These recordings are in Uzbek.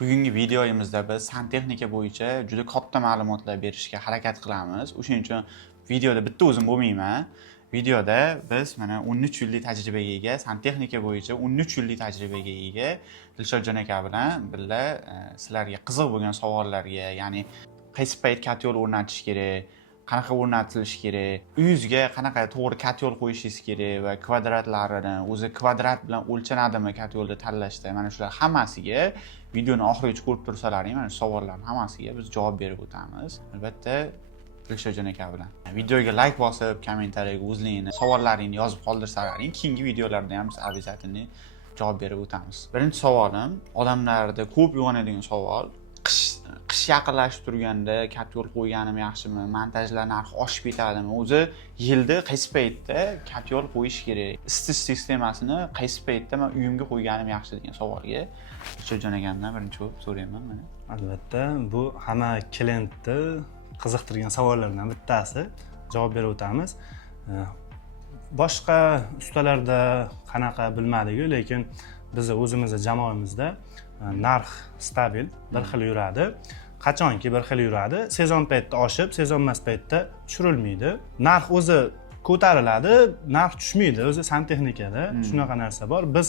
Bugungi videomizda biz santexnika bo'yicha juda katta ma'lumotlar berishga harakat qilamiz. O'shuning uchun videoda bitta o'zim bo'lmayman. Videoda biz mana 13 yillik tajribaga ega, santexnika bo'yicha 13 yillik tajribaga ega Dilshodjon aka bilan birga sizlarga qiziq bo'lgan savollarga, ya'ni qaysi payt katyol o'rnatish kerak, qanaqa o'rnatilishi kerak, uyingizga qanaqa to'g'ri katyol qo'yishingiz kerak va kvadratlarini o'zi kvadrat bilan o'lchanadimi katyolni tanlashda, mana shular hammasiga videoni oxirigacha ko'rib tursalaring, mana shu savollarning hammasiga biz javob berib o'tamiz. Albatta Dilshodjon aka bilan. Videoga like bosib, kommentariyaga o'zlaringni savollaringni yozib qoldirsalaring, keyingi videolarda ham biz обязательно javob berib o'tamiz. Birinchi savolim, odamlarda ko'p uyg'onadigan savol, qish yaqinlashib turganda katyol qo'yganim yaxshimi? Montajlar narxi oshib ketadimi? O'zi yilda qaysi paytda katyol qo'yish kerak? Isitish sistemasini qaysi paytda men uyimga qo'yganim yaxshi degan savolga Dilshodjon akamdan birinchi bo'lib so'rayman mana. Albatta, bu hamma klientni qiziqtirgan savollardan bittasi. Javob berib o'tamiz. Boshqa ustalarda qanaqa bilmadik-ku, lekin biz o'zimizning jamoamizda narx stabil, bir xil yuradi. Qachonki bir xil yuradi, sezon paytida oshib, sezonmas paytda tushirilmaydi. Narx o'zi ko'tariladi, narx tushmaydi. O'zi santexnikada shunaqa narsa bor. Biz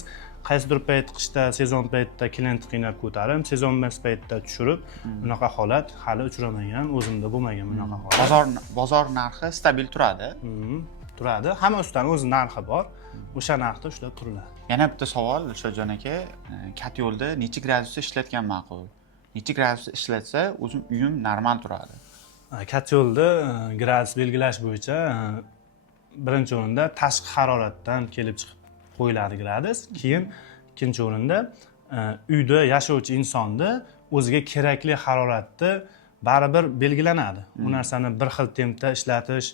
qaysidir payt qishda, sezon paytida klient qiynab ko'tarib, sezonmas paytda tushirib, bunaqa holat hali uchramagan, o'zimda bo'lmagan bunaqa holat. Bozor narxi stabil turadi. Turadi. Hamma ustaning o'z narxi bor. O'sha narxda ushlab turiladi. Yana bitta savol, Dilshodjon aka, katyolda necha gradusda ishlatgan ma'qul? Necha gradusda ishlatsa, o'zim uyim normal turadi? Katyolda gradus belgilash bo'yicha birinchi o'rinda tashqi haroratdan kelib chiqib qo'yiladi gradus, keyin ikkinchi o'rinda uyda yashovchi insonni o'ziga kerakli haroratni baribir belgilanadi. Bu narsani bir xil tempda ishlatish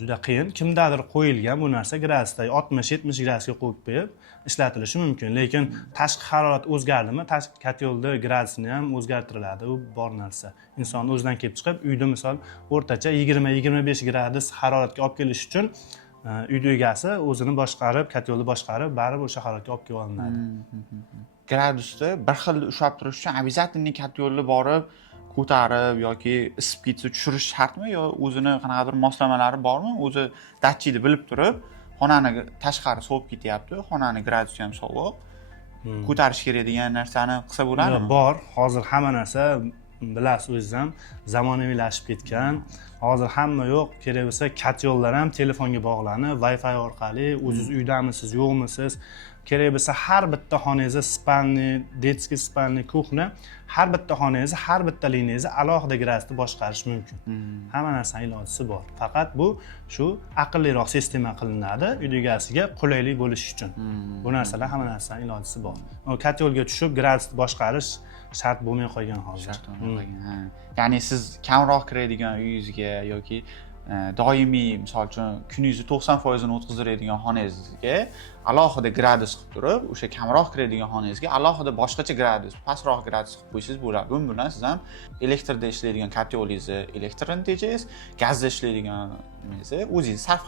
juda qiyin. Kimdadir qo'yilgan bu narsa gradusda 60-70 gradusga qo'yib qo'yib ishlatilishi mumkin, lekin tashqi harorat o'zgardimi, tashqi katyolda gradusini ham o'zgartiriladi. U bor narsa. Inson o'zidan kelib chiqib, uyda misol o'rtacha 20-25 gradus haroratga olib kelish uchun uyda egasi o'zini boshqarib, katyolni boshqarib, baribir o'sha haroratga olib kelib olinadi. Gradusda bir xil ushlab turish uchun обязательно katyolni borib ko'tarib yoki isib ketsa tushirish shartmi, yo o'zini qanaqadir moslamalari bormi? O'zi datchikni bilib turib, xonani tashqari sovib ketyapti, xonani gradusi ham sovuq. Ko'tarish kerak degan narsani qilsa bo'ladimi? Bor. Hozir hamma narsa bilasiz o'zingiz ham zamonaviylashib ketgan. Hozir hamma yo'q, kerak bo'lsa katyollar ham telefonga bog'lanib, Wi-Fi orqali o'zingiz uydamisiz, yo'qmisiz, kerak bo'lsa har bitta xonangizda spalniy, detskiy spalniy, kuxna, har bitta xonangizda, har bitta liniyangizda alohida gradusda boshqarish mumkin. Hamma narsaning ilojisi bor. Faqat bu shu aqlliroq sistema qilinadi, uy egasiga qulaylik bo'lishi uchun. Bu narsalar hamma narsaning ilojisi bor. Katyolga tushib gradusni boshqarish shart bo'lmay qolgan hozir. Ya'ni siz kamroq kiradigan uyingizga yoki doimiy, misol uchun kuningizni 90% ni o'tkazdiradigan xonangizga alohida gradus qilib turib, o'sha kamroq kiradigan xonangizga alohida boshqacha gradus, pastroq gradus qilib qo'ysangiz bo'ladi. Bu bilan siz ham elektrda ishlaydigan katyolingizni elektrini tejaysiz, gazda ishlaydiganingizni o'zingiz sarf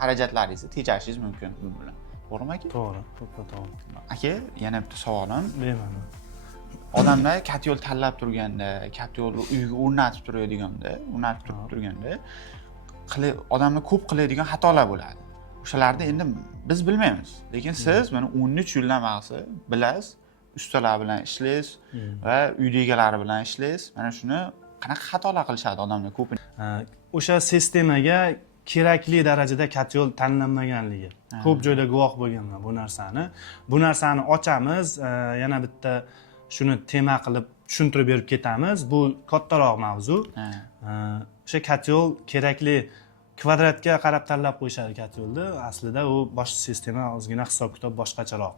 xarajatlaringizni tejashingiz mumkin bu bilan. To'g'rimi aka? To'g'ri, to'g'ri. Aka, yana bitta savolim. Bemalol. Odamlar katyol tanlab turganda, katyolni uyga o'rnatib turganda, odamlar ko'p qiladigan xatolar bo'ladi. O'shalarni endi biz bilmaymiz, lekin siz mana 13 yildan beri bilasiz, ustalar bilan ishlaysiz va uy egalari bilan ishlaysiz. Mana shuni qanaqa xatolar qilishadi odamlar ko'p? O'sha sistemaga kerakli darajada katyol tanlanmaganligi. Ko'p joyda guvoh bo'lganman bu narsani. Bu narsani ochamiz, yana bitta shuni tema qilib tushuntirib berib ketamiz. Bu kattaroq mavzu. O'sha katyol kerakli kvadratga qarab tanlab qo'yishadi katyolni. Aslida u boshqa sistema ozgina hisob-kitob boshqacharoq.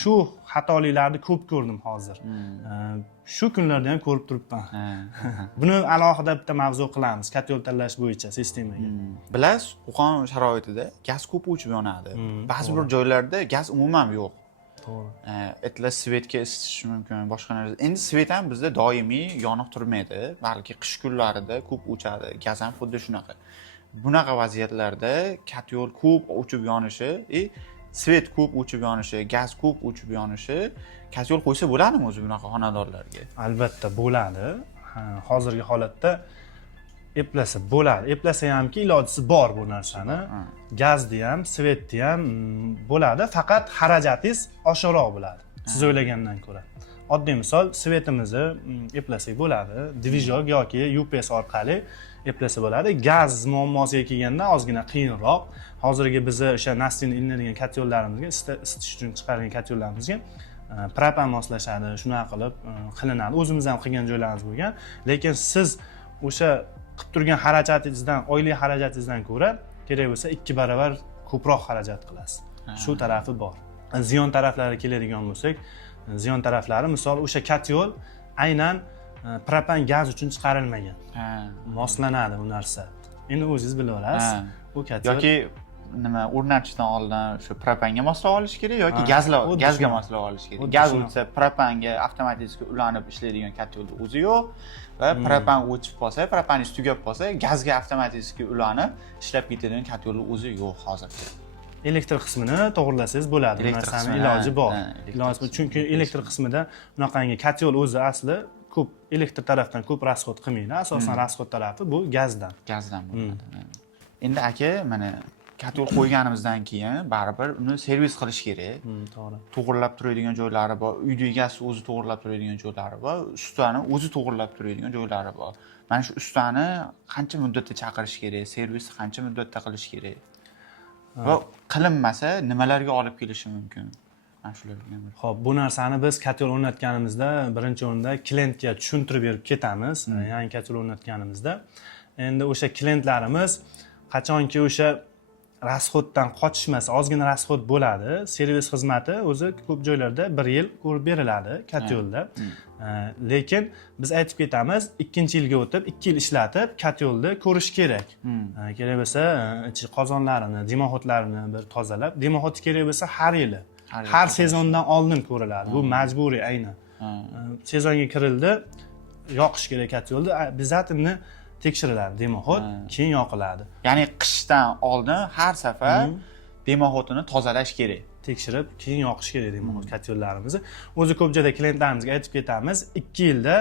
Shu xatoliklarni ko'p ko'rdim hozir. Shu kunlarda ham ko'rib turibman. Buni alohida bitta mavzu qilamiz katyol tanlash bo'yicha sistemaga. Bilasiz, Qo'qon sharoitida gaz ko'p o'chib yonadi. Ba'zi bir joylarda gaz umuman yo'q. Etlar svetga isitish mumkin, boshqa narsa. Endi svet ham bizda doimiy yonib turmaydi, balki qish kunlarida ko'p o'chadi. Gaz ham xuddi shunaqa. Bunaqa vaziyatlarda katyol ko'p o'chib yonishi svet ko'p o'chib yonishi, gaz ko'p o'chib yonishi kotyol qo'ysa bo'ladimi o'zi bunaqa xonadonlarga? Albatta bo'ladi. Hozirgi holatda eplasa bo'ladi. Eplasa hamki ilojisi bor bu narsani. Gazni ham, svetni ham bo'ladi, faqat xarajatingiz oshiqroq bo'ladi. Siz o'ylagandan ko'ra. Oddiy misol, svetimizni eplasak bo'ladi. Divizor yoki UPS orqali eplasa bo'ladi. Gaz muammosiga kelganda ozgina qiyinroq. Hozirgi bizni o'sha nastin ilinadigan katyollarimizga, isitish uchun chiqargan katyollarimizga propan moslashadi, shunaqa qilib qilinadi. O'zimiz ham qilgan joylarimiz bo'lgan. Lekin siz o'sha qilib turgan xarajatingizdan, oylik xarajatingizdan ko'ra kerak bo'lsa 2 barobar ko'proq xarajat qilasiz. Shu tarafi bor. Ziyon taraflariga keladigan bo'lsak, ziyon taraflari misol o'sha katyol aynan propan gaz uchun chiqarilmagan. Moslanadi bu narsa. Endi o'zingiz bilib olasiz. Bu katyol yoki nima o'rnatishdan oldin shu propanga moslab olish kerak yoki gazga moslab olish kerak. Gaz o'tsa propanga avtomatik ulanib ishlaydigan katyolning o'zi yo'q va propan o'chib qolsa, propaningiz tugab qolsa, gazga avtomatik ulanib ishlab ketadigan katyolning o'zi yo'q hozircha. Elektr qismini to'g'rilasangiz bo'ladi. Bu narsaning iloji bor. Chunki elektr qismida bunaqangi katyol o'zi asli ko'p elektr tarafdan ko'p rasxod qilmaydi. Asosan rasxod tarafi bu gazdan. Gazdan bo'ladi. Endi aka, mana katyol qo'yganimizdan keyin baribir uni servis qilish kerak. To'g'ri. To'g'irlab turadigan joylari bor, uyda egasi o'zi to'g'irlab turadigan joylari bor, ustani o'zi to'g'irlab turadigan joylari bor. Mana shu ustani qancha muddatda chaqirish kerak, servisni qancha muddatda qilish kerak? Va qilinmasa nimalarga olib kelishi mumkin? Mana shularga. Xo'p, bu narsani biz katyol o'rnatganimizda birinchi o'rinda klientga tushuntirib berib ketamiz. Yangi katyol o'rnatganimizda. Endi o'sha klientlarimiz qachonki o'sha rasxoddan qochishmasa, ozgina rasxod bo'ladi. Servis xizmati o'zi ko'p joylarda 1 yil ko'rib beriladi katyolda. Lekin biz aytib ketamiz, 2-yilga o'tib, 2 yil ishlatib katyolni ko'rish kerak. Kerak bo'lsa, ichi qozonlarini, dimoxodlarini bir tozalab, dimoxod kerak bo'lsa har yili, har sezondan oldin ko'riladi. Bu majburiy aynan. Sezonga kirildi, yoqish kerak katyolni, обязательно tekshiriladi dimoxod, keyin yoqiladi. Ya'ni qishdan oldin har safar dimoxodini tozalash kerak. Tekshirib, keyin yoqish kerak dimoxod katyollarimizni. O'zi ko'p joyda klientlarimizga aytib ketamiz, 2 yilda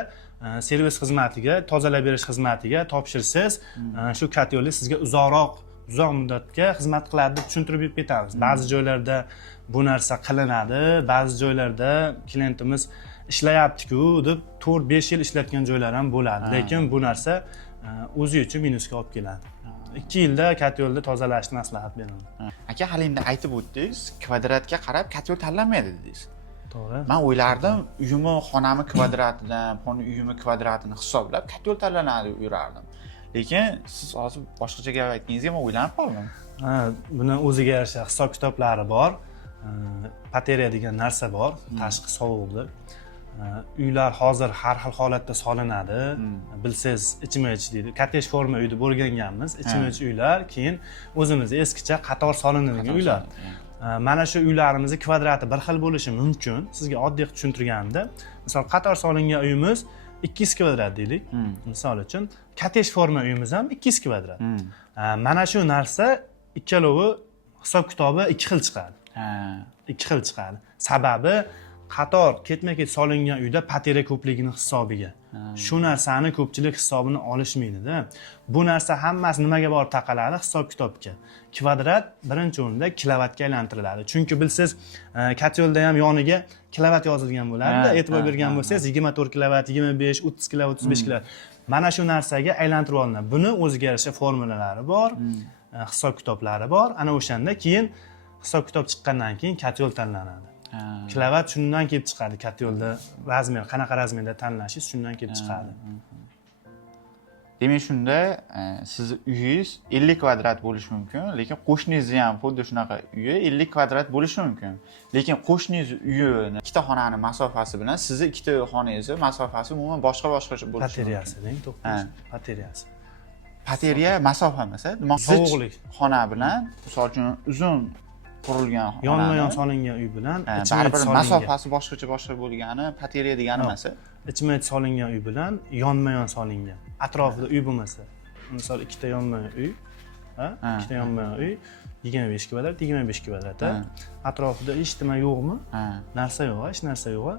servis xizmatiga, tozalab berish xizmatiga topshirsangiz, shu katyolni sizga uzoq muddatga xizmat qiladi deb tushuntirib ketamiz. Ba'zi joylarda bu narsa qilinadi, ba'zi joylarda klientimiz ishlayapti-ku deb 4-5 yil ishlatgan joylar ham bo'ladi. Lekin bu narsa o'zi uchun minusga olib keladi. 2 yilda katyolni tozalashni maslahat beraman. Aka, hali endi aytib o'tdingiz, kvadratga qarab katyol tanlanmaydi dedingiz. To'g'ri. Men o'ylardim, uyimni, xonamni kvadratidan, uyimni kvadratini hisoblab katyol tanlanadi yurardim. Lekin siz hozir boshqacha gap aytdingizga men o'ylanib qoldim. Buni o'ziga yarasha hisob-kitoblari bor. Bateriya degan narsa bor, tashqi sovuqli. Uylar hozir har xil holatda solinadi. Bilsangiz, ichma-ich deydi. Kottej forma uyda bo'lganganmiz. Ichma-ich uylar, keyin o'zimizda eskicha qator solinadigan uylar. Mana shu uylarimizni kvadrati bir xil bo'lishi mumkin. Sizga oddiy tushuntirganimda, misol qator solingan uyimiz 200 kvadrat deylik. Misol uchun, kottej forma uyimiz ham 200 kvadrat. Mana shu narsa ikkalovi hisob-kitobi 2 xil chiqadi. 2 xil chiqadi. Sababi qator ketma-ket solingan uyda bateriya ko'pligini hisobiga. Shu narsani ko'pchilik hisobini olishmaydi-da. Bu narsa hammasi nimaga borib taqaladi? Hisob-kitobga. Kvadrat birinchi o'rinda kilovatga aylantiriladi. Chunki bilsiz, katyolda ham yoniga kilovat yozilgan bo'ladi. E'tibor bergan bo'lsangiz, 24 kilovat, 25, 30 kilovat, 35 kilovat. Mana shu narsaga aylantirib olinadi. Buni o'ziga yarasha formulalari bor, hisob-kitoblari bor. Ana o'shanda keyin hisob-kitob chiqqandan keyin katyol tanlanadi. Kilovat shundan kelib chiqadi katyolda razmer, qanaqa razmerda tanlashingiz shundan kelib chiqadi. Demak shunda sizni uyingiz 50 kvadrat bo'lishi mumkin, lekin qo'shningizni ham xuddi shunaqa uyi 50 kvadrat bo'lishi mumkin. Lekin qo'shningiz uyini ikkita xonaning masofasi bilan sizni ikkita xonangizni masofasi umuman boshqa-boshqa bo'lishi mumkin. Bateriyasi deng, to'g'ri. Bateriyasi. Bateriya masofa emas, sovuqlik xona bilan, misol uchun uzun qurilgan xona. Yonma-yon solingan uy bilan baribir masofasi boshqa bo'lgani bateriya degani emas. Ichma-ich solingan uy bilan yonma-yon solingan. Atrofida uy bo'lmasa, misol ikkita yonma-yon uy, ikkita yonma uy 25 kvadrat, 25 kvadrat. Atrofida hech nima yo'qmi? Narsa yo'q, hech narsa yo'q.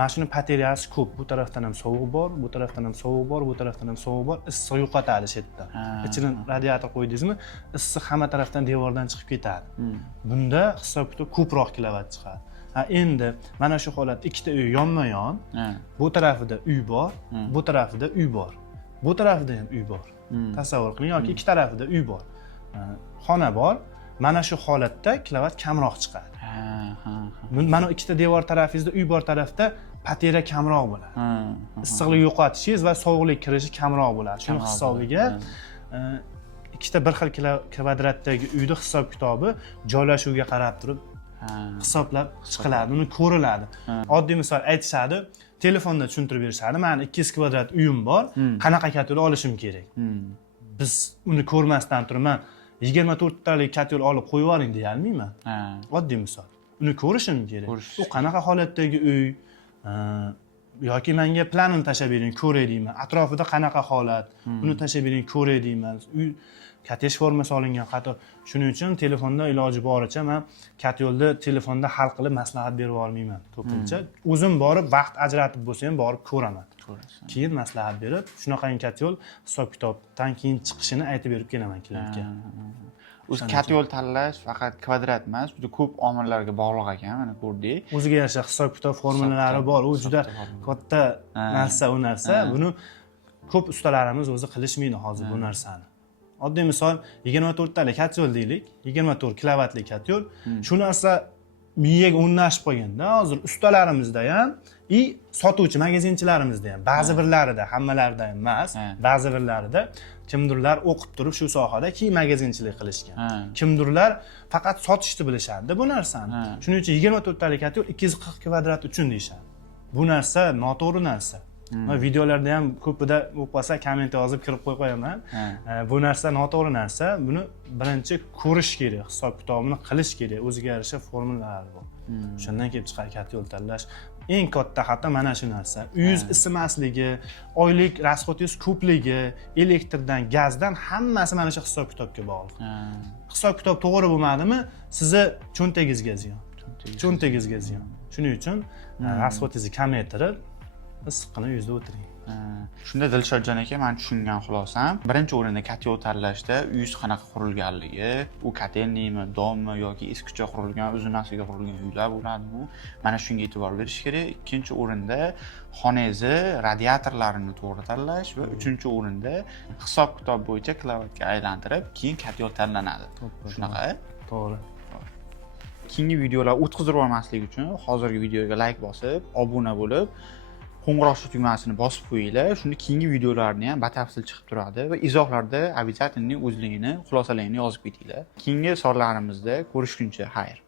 Mashina batareyasi ko'p. Bu tarafdan ham sovuq bor, bu tarafdan ham sovuq bor, bu tarafdan ham sovuq bor. Issiq yo'qotadi shu yerda. Ichidan radiator qo'ydingizmi, issiq hamma tarafdan devordan chiqib ketadi. Bunda hisob-kitob ko'proq kilovat chiqadi. Endi mana shu holat ikkita uy yonma-yon. Bu tarafida uy bor, bu tarafida uy bor. Bu tarafida ham uy bor. Tasavvur qiling, yoki ikki tarafida uy bor. Xona bor. Mana shu holatda kilovat kamroq chiqadi. Mana ikkita devor tarafingizda uy bor tarafda bateriya kamroq bo'ladi. Issiqlik yo'qotishingiz va sovuqlik kirishi kamroq bo'ladi. Shuni hisobiga ikkita bir xil kvadratdagi uyning hisob-kitobi joylashuviga qarab turib hisoblab chiqiladi, uni ko'riladi. Oddiy misol aytishadi, telefonda tushuntirib berishadi. Meni 200 kvadrat uyim bor, qanaqa katel olishim kerak? Biz uni ko'rmasdan turib, men 24 talik katel olib qo'yib yuboring deya olmayman. Oddiy misol. Uni ko'rishim kerak. U qanaqa holatdagi uy yoki menga planini tashab bering, ko'ray deyman. Atrofida qanaqa holat, uni tashab bering, ko'ray deyman. Uy katesh forma solingan qator. Shuning uchun telefonda iloji boricha men katyolni telefonda hal qilib maslahat berib olmayman. Ko'pincha o'zim borib vaqt ajratib bo'lsa ham borib ko'raman. Keyin maslahat berib, shunaqangi katyol hisob-kitobdan keyin chiqishini aytib berib kelaman klientga. O'zi katyol tanlash faqat kvadrat emas, juda ko'p omillarga bog'liq ekan, mana ko'rdik. O'ziga yarasha hisob-kitob formulalari bor. U juda katta narsa, u narsa. Buni ko'p ustalarimiz o'zi qilishmaydi hozir bu narsani. Oddiy misol 24 talik katyol deylik, 24 kilovatlik katyol. Shu narsa miyaga o'rnashib qolganda, hozir ustalarimizda ham sotuvchi magazinchilarimizda ham ba'zi birlarida, hammalarida emas, ba'zi birlarida kimdirlar o'qib turib shu sohada keyin magazinchilik qilishgan. Kimdirlar faqat sotishni bilishadi bu narsani. Shuning uchun 24 talik katyol 240 kvadrat uchun deyshadi. Bu narsa noto'g'ri narsa. Videolarda ham ko'pida o'qisa komment yozib kirib qo'yaman. Bu narsa noto'g'ri narsa. Buni birinchi ko'rish kerak, hisob-kitobini qilish kerak. O'ziga yarasha formulalar bor. Shundan kelib chiqar katyol tanlash. Eng katta xato mana shu narsa. Uyingiz isimasligi, oylik rasxodingiz ko'pligi, elektrdan, gazdan hammasi mana shu hisob-kitobga bog'liq. Hisob-kitob to'g'ri bo'lmadimi, sizni cho'ntagingizga ziyon. Cho'ntagingizga ziyon. Shuning uchun rasxodingizni kamaytirib issiqqina uyingizda o'tiring. Shunda Dilshodjon aka, men tushungan xulosam, birinchi o'rinda katyol tanlashda uyingiz qanaqa qurilganligi, u kotelniymi, dommi yoki eskicha qurilgan, uzun asliga qurilgan uylar bo'ladimi? Mana shunga e'tibor berish kerak. Ikkinchi o'rinda xonangizni radiatorlarini to'g'ri tanlash va uchinchi o'rinda hisob-kitob bo'yicha kilovatga aylantirib, keyin katyol tanlanadi. Shunaqa? To'g'ri. Keyingi videolar o'tkazib olmaslik uchun hozirgi videoga like bosib, obuna bo'lib, qo'ng'iroq tugmasini bosib qo'yinglar. Shunda keyingi videolarni ham batafsil chiqib turadi va izohlarda обязательно o'zlaringni xulosalaringni yozib ketinglar. Keyingi sonlarimizda ko'rishguncha xayr.